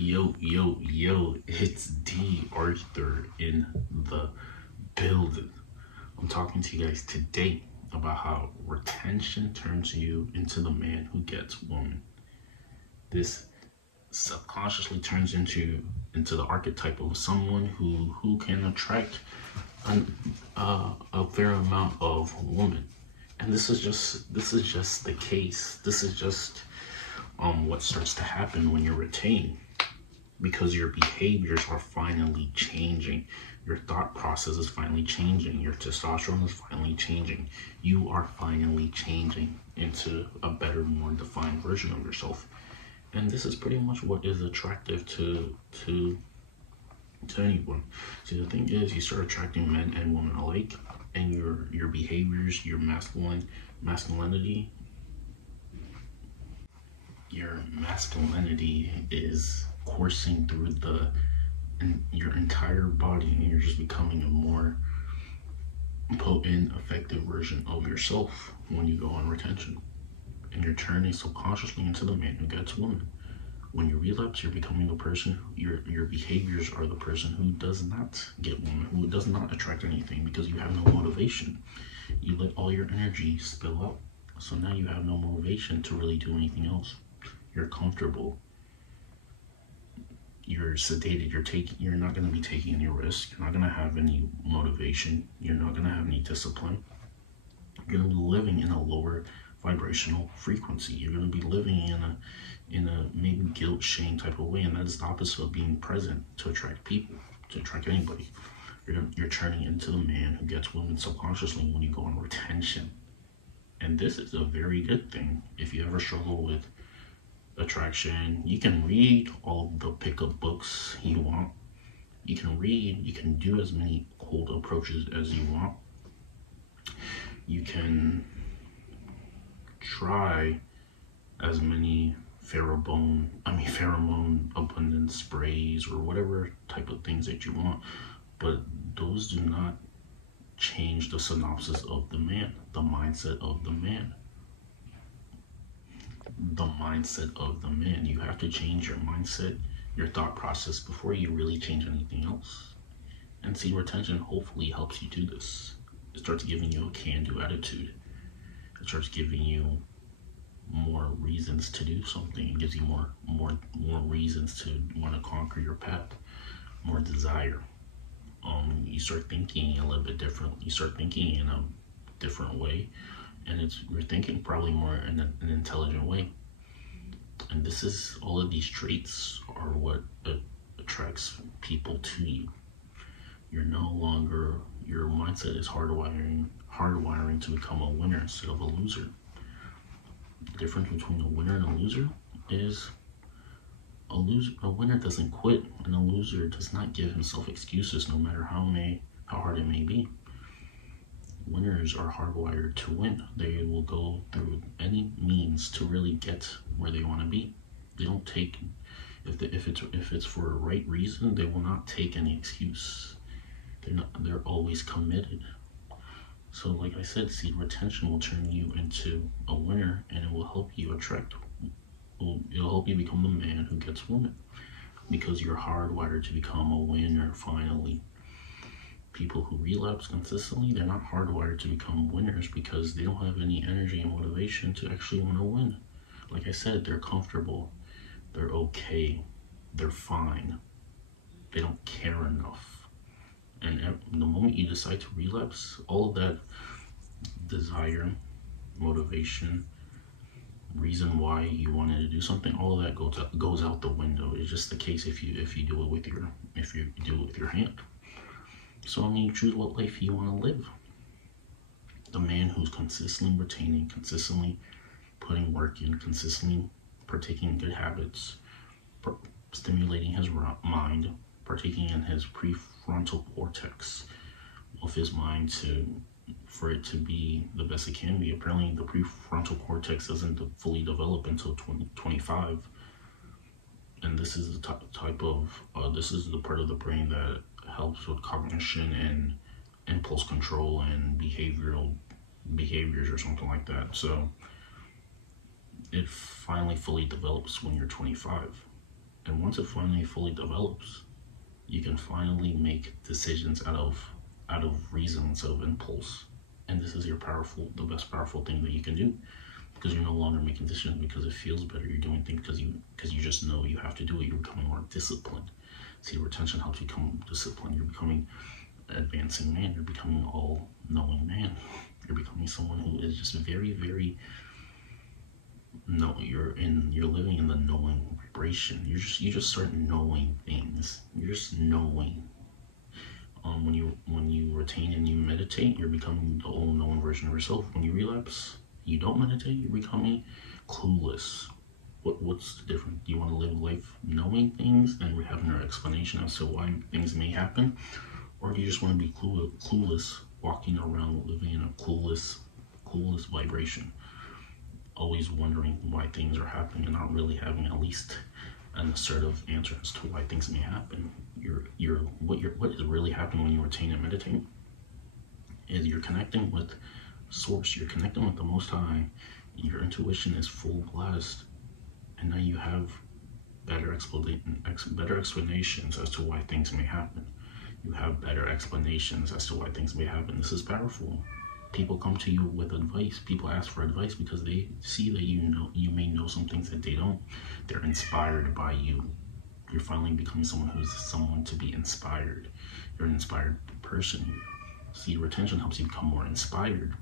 Yo, it's D.Arthur in the building. I'm talking to you guys today about how retention turns you into the man who gets woman. This subconsciously turns into the archetype of someone who can attract a fair amount of woman. And this is just the case. This is just what starts to happen when you're retained, because your behaviors are finally changing. Your thought process is finally changing. Your testosterone is finally changing. You are finally changing into a better, more defined version of yourself. And this is pretty much what is attractive to anyone. See, the thing is, you start attracting men and women alike, and your behaviors, your masculinity is coursing through your entire body, and you're just becoming a more potent, effective version of yourself when you go on retention. And you're turning subconsciously into the man who gets women. When you relapse, you're becoming a person, your behaviors are the person who does not get women, who does not attract anything, because you have no motivation. You let all your energy spill out. So now you have no motivation to really do anything else. You're comfortable. You're sedated. You're not going to be taking any risk. You're not going to have any motivation. You're not going to have any discipline. You're going to be living in a lower vibrational frequency. You're going to be living in a maybe guilt, shame type of way, and that is the opposite of being present to attract people, to attract anybody. You're turning into the man who gets women subconsciously when you go on retention. And this is a very good thing. If you ever struggle with attraction, you can read all the pickup books you want. You can read, you can do as many cold approaches as you want. You can try as many pheromone abundance sprays or whatever type of things that you want, but those do not change the synopsis of the man, the mindset of the man. The mindset of the man. You have to change your mindset, your thought process, before you really change anything else. And see, retention hopefully helps you do this. It starts giving you a can-do attitude. It starts giving you more reasons to do something. It gives you more reasons to want to conquer your path, more desire. You start thinking a little bit different. You start thinking in a different way, and you're thinking probably more in an intelligent way. And this is, all of these traits are what attracts people to you. You're no longer, your mindset is hardwiring to become a winner instead of a loser. The difference between a winner and a loser is a winner doesn't quit, and a loser does not give himself excuses, no matter how hard it may be. Winners are hardwired to win. They will go through any means to really get where they want to be. They don't take, if it's for a right reason, they will not take any excuse. They're always committed. So like I said, seed retention will turn you into a winner, and it will help you it'll help you become the man who gets women, because you're hardwired to become a winner finally. People who relapse consistently, they're not hardwired to become winners, because they don't have any energy and motivation to actually want to win. Like I said, they're comfortable, they're okay, they're fine, they don't care enough. And the moment you decide to relapse, all of that desire, motivation, reason why you wanted to do something, all of that goes out the window. It's just the case if you do it with your hand. So I mean, you choose what life you want to live. The man who's consistently retaining, consistently putting work in, consistently partaking in good habits, stimulating his mind, partaking in his prefrontal cortex of his mind for it to be the best it can be. Apparently, the prefrontal cortex doesn't fully develop until 25, and this is the this is the part of the brain that helps with cognition and impulse control and behaviors or something like that. So it finally fully develops when you're 25. And once it finally fully develops, you can finally make decisions out of reason instead of impulse. And this is the best powerful thing that you can do, because you're no longer making decisions because it feels better. You're doing things because you just know you have to do it. You're becoming more disciplined. See, retention helps you become disciplined. You're becoming an advancing man. You're becoming an all-knowing man. You're becoming someone who is just very, very you're living in the knowing vibration. You just start knowing things. You're just knowing. When you retain and you meditate, you're becoming the all-knowing version of yourself. When you relapse, you don't meditate, you're becoming clueless. What's the difference? Do you want to live life knowing things and having an explanation as to why things may happen? Or do you just want to be clueless, walking around living in a clueless vibration, always wondering why things are happening and not really having at least an assertive answer as to why things may happen? What is really happening when you retain and meditate is you're connecting with Source. You're connecting with the Most High. Your intuition is full blast, and now you have better explanations as to why things may happen. You have better explanations as to why things may happen. This is powerful. People come to you with advice. People ask for advice because they see that you may know some things that they don't. They're inspired by you. You're finally becoming someone to be inspired. You're an inspired person. See, retention helps you become more inspired.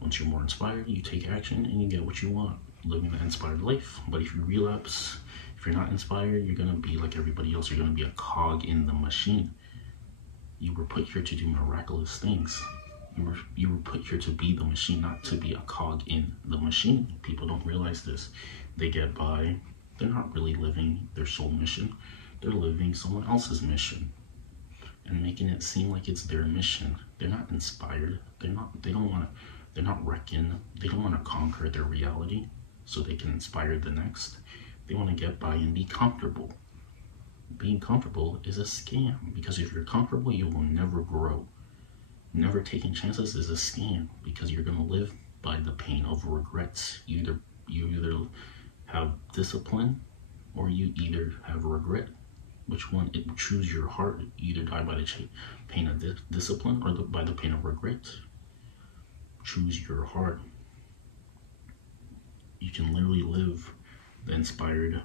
Once you're more inspired, you take action and you get what you want, living an inspired life. But if you relapse, if you're not inspired, you're going to be like everybody else. You're going to be a cog in the machine. You were put here to do miraculous things. You were put here to be the machine, not to be a cog in the machine. People don't realize this. They get by. They're not really living their soul mission. They're living someone else's mission and making it seem like it's their mission. They're not inspired. They don't want to conquer their reality so they can inspire the next. They want to get by and be comfortable. Being comfortable is a scam, because if you're comfortable, you will never grow. Never taking chances is a scam, because you're going to live by the pain of regrets. You either have discipline or you either have regret. Which one? Choose your heart. You either die by the pain of discipline or by the pain of regret. Choose your heart. You can literally live the inspired,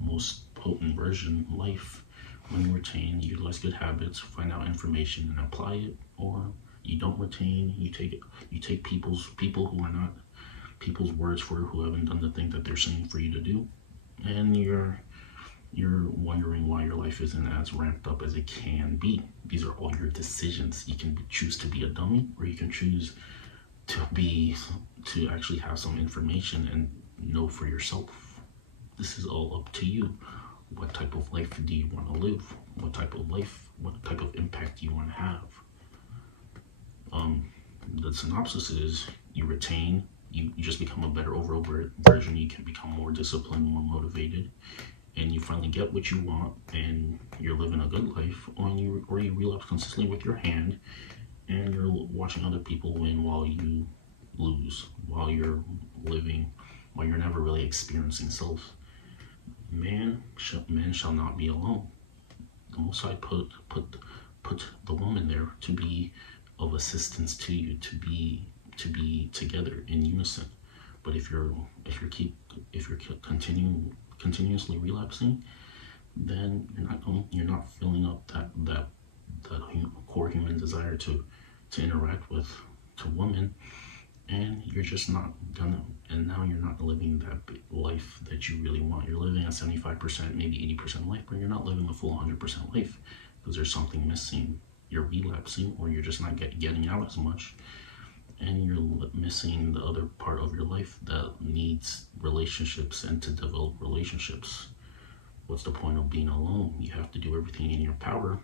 most potent version life when you retain, you utilize good habits, find out information and apply it. Or you don't retain, you take people's words for it, who haven't done the thing that they're saying for you to do, and you're wondering why your life isn't as ramped up as it can be. These are all your decisions. You can choose to be a dummy, or you can choose to actually have some information and know for yourself. This is all up to you. What type of life do you want to live? What type of impact do you want to have? The synopsis is you retain, you just become a better overall version. You can become more disciplined, more motivated, and you finally get what you want, and you're living a good life. Or you relapse consistently with your hand, and you're watching other people win while you lose, while you're never really experiencing self. Man shall not be alone. The Most High put the woman there to be of assistance to you, to be together in unison. But if you're continuously relapsing, then you're not filling up that core human desire to interact with women, and you're just not gonna. And now you're not living that life that you really want. You're living a 75%, maybe 80% life, but you're not living a full 100% life, because there's something missing. You're relapsing, or you're just not getting out as much, and you're missing the other part of your life that needs relationships and to develop relationships. What's the point of being alone? You have to do everything in your power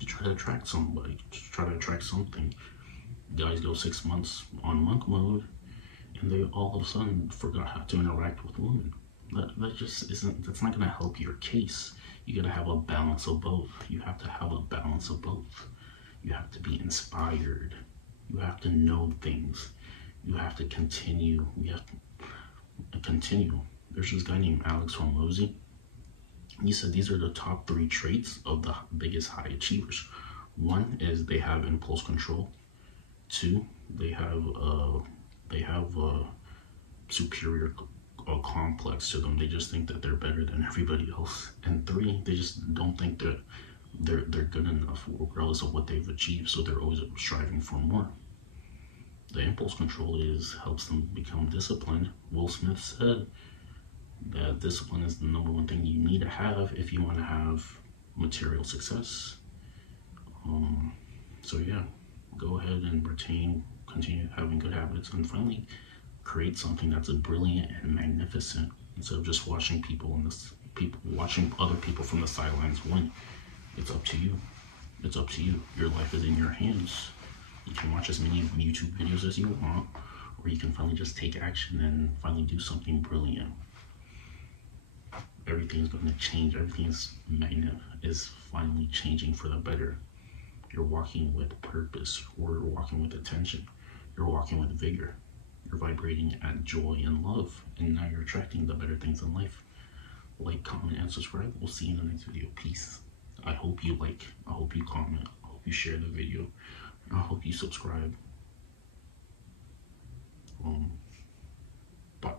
to try to attract somebody, to try to attract something. Guys go 6 months on monk mode, and they all of a sudden forgot how to interact with women. That just isn't. That's not going to help your case. You got to have a balance of both. You have to have a balance of both. You have to be inspired. You have to know things. You have to continue. You have to continue. There's this guy named Alex Hormozy. He said these are the top 3 traits of the biggest high achievers. 1 is they have impulse control. 2, they have superior complex to them. They just think that they're better than everybody else. And 3, they just don't think that they're good enough regardless of what they've achieved, so they're always striving for more. The impulse control helps them become disciplined. Will Smith said that discipline is the number 1 thing you need to have if you want to have material success. So yeah, go ahead and continue having good habits, and finally create something that's brilliant and magnificent instead of just watching watching other people from the sidelines win. It's up to you. It's up to you. Your life is in your hands. You can watch as many YouTube videos as you want, or you can finally just take action and finally do something brilliant. Everything's going to change. Everything is finally changing for the better. You're walking with purpose, or you're walking with attention. You're walking with vigor. You're vibrating at joy and love, and now you're attracting the better things in life. Like, comment, and subscribe. We'll see you in the next video. Peace. I hope you like, I hope you comment, I hope you share the video, I hope you subscribe. Bye.